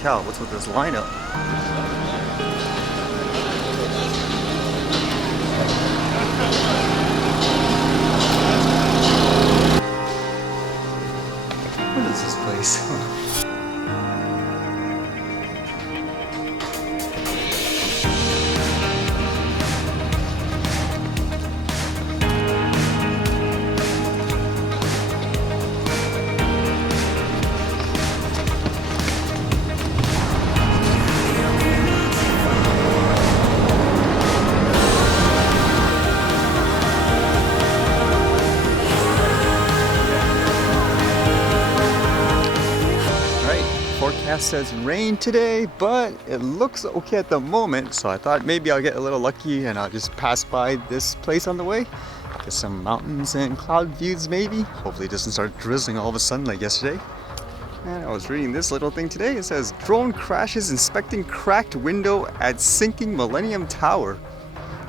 cow, what's with this lineup? What is this place? Forecast says rain today, but it looks okay at the moment, so I thought maybe I'll get a little lucky and I'll just pass by this place on the way. Get some mountains and cloud views maybe. Hopefully it doesn't start drizzling all of a sudden like yesterday. And I was reading this little thing today. It says drone crashes inspecting cracked window at sinking Millennium Tower.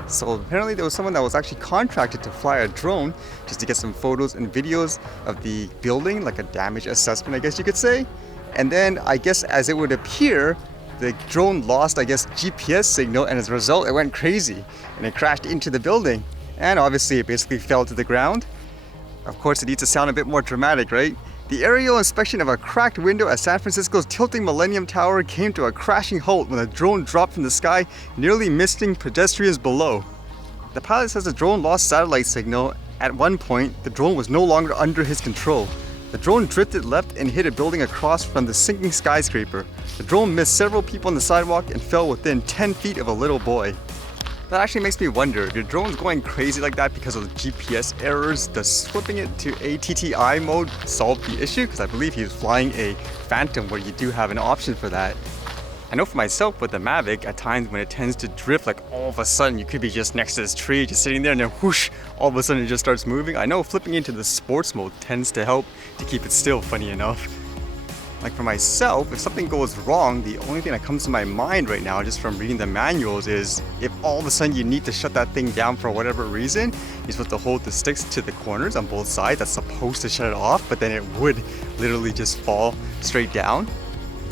So apparently there was someone that was actually contracted to fly a drone just to get some photos and videos of the building, like a damage assessment I guess you could say. And then I guess as it would appear, the drone lost, I guess, GPS signal, and as a result it went crazy and it crashed into the building. And obviously it basically fell to the ground. Of course it needs to sound a bit more dramatic, right? The aerial inspection of a cracked window at San Francisco's tilting Millennium Tower came to a crashing halt when a drone dropped from the sky, nearly missing pedestrians below. The pilot says the drone lost satellite signal. At one point, the drone was no longer under his control. The drone drifted left and hit a building across from the sinking skyscraper. The drone missed several people on the sidewalk and fell within 10 feet of a little boy. That actually makes me wonder, if your drone's going crazy like that because of the GPS errors, does flipping it to ATTI mode solve the issue? Because I believe he was flying a Phantom where you do have an option for that. I know for myself with the Mavic, at times when it tends to drift, like all of a sudden you could be just next to this tree, just sitting there and then whoosh, all of a sudden it just starts moving. I know flipping into the sports mode tends to help to keep it still, funny enough. Like for myself, if something goes wrong, the only thing that comes to my mind right now, just from reading the manuals, is if all of a sudden you need to shut that thing down for whatever reason, you're supposed to hold the sticks to the corners on both sides. That's supposed to shut it off, but then it would literally just fall straight down.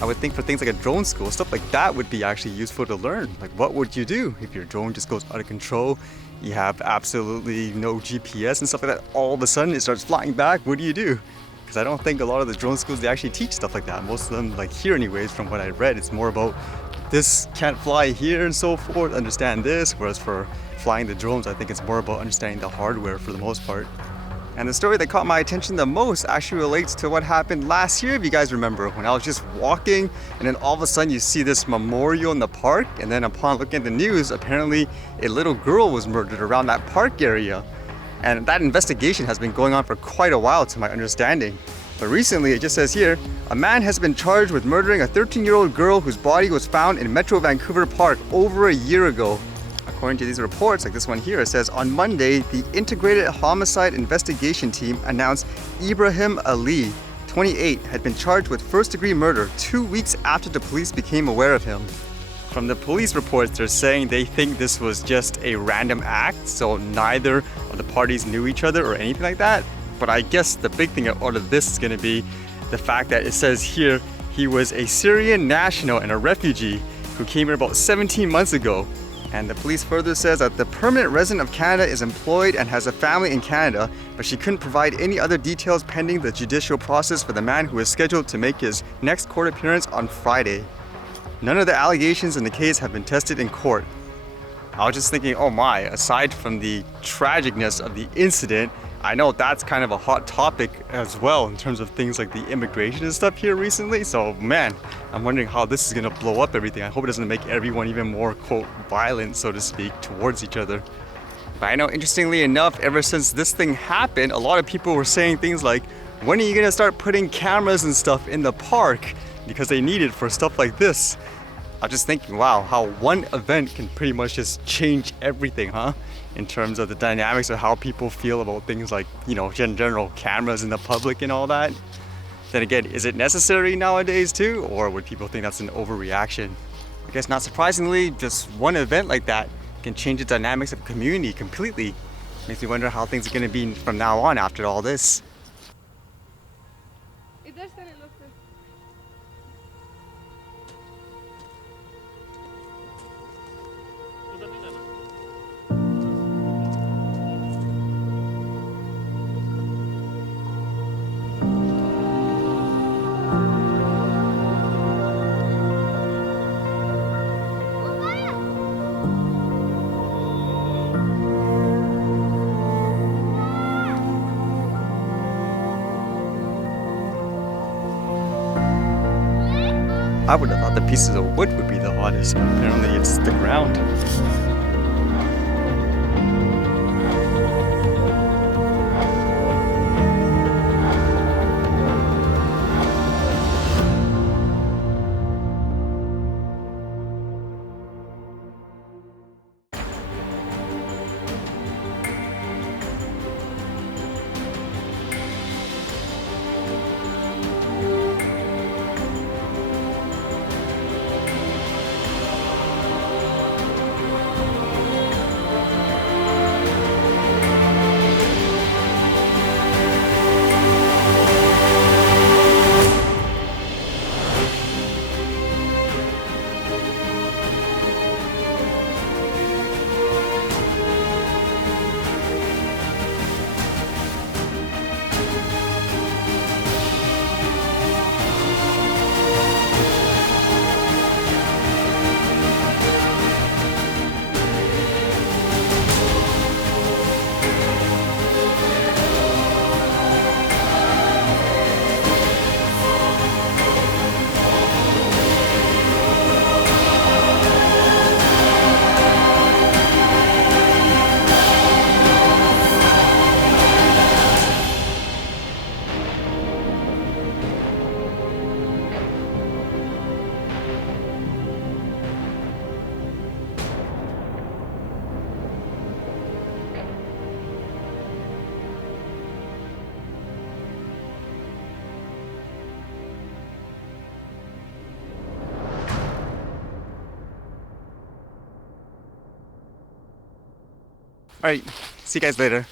I would think for things like a drone school, stuff like that would be actually useful to learn. Like what would you do if your drone just goes out of control, you have absolutely no GPS and stuff like that, all of a sudden it starts flying back, what do you do? Because I don't think a lot of the drone schools, they actually teach stuff like that. Most of them, like here anyways, from what I read, it's more about this can't fly here and so forth, understand this, whereas for flying the drones, I think it's more about understanding the hardware for the most part. And the story that caught my attention the most actually relates to what happened last year, if you guys remember, when I was just walking and then all of a sudden you see this memorial in the park, and then upon looking at the news, apparently a little girl was murdered around that park area. And that investigation has been going on for quite a while to my understanding. But recently, it just says here, a man has been charged with murdering a 13-year-old girl whose body was found in Metro Vancouver Park over a year ago. According to these reports, like this one here, it says on Monday, the Integrated Homicide Investigation Team announced Ibrahim Ali, 28, had been charged with first-degree murder 2 weeks after the police became aware of him. From the police reports, they're saying they think this was just a random act, so neither of the parties knew each other or anything like that. But I guess the big thing out of this is going to be the fact that it says here he was a Syrian national and a refugee who came here about 17 months ago. And the police further says that the permanent resident of Canada is employed and has a family in Canada, but she couldn't provide any other details pending the judicial process for the man who is scheduled to make his next court appearance on Friday. None of the allegations in the case have been tested in court. I was just thinking, oh my, aside from the tragicness of the incident, I know that's kind of a hot topic as well in terms of things like the immigration and stuff here recently. So man, I'm wondering how this is gonna blow up everything. I hope it doesn't make everyone even more, quote, violent, so to speak, towards each other. But I know, interestingly enough, ever since this thing happened, a lot of people were saying things like, when are you gonna start putting cameras and stuff in the park? Because they need it for stuff like this. I was just thinking, wow, how one event can pretty much just change everything, huh? In terms of the dynamics of how people feel about things like, you know, in general, cameras in the public and all that. Then again, is it necessary nowadays too? Or would people think that's an overreaction? I guess not surprisingly, just one event like that can change the dynamics of a community completely. Makes me wonder how things are going to be from now on after all this. I would have thought the pieces of wood would be the hottest, but apparently it's the ground. Alright, see you guys later.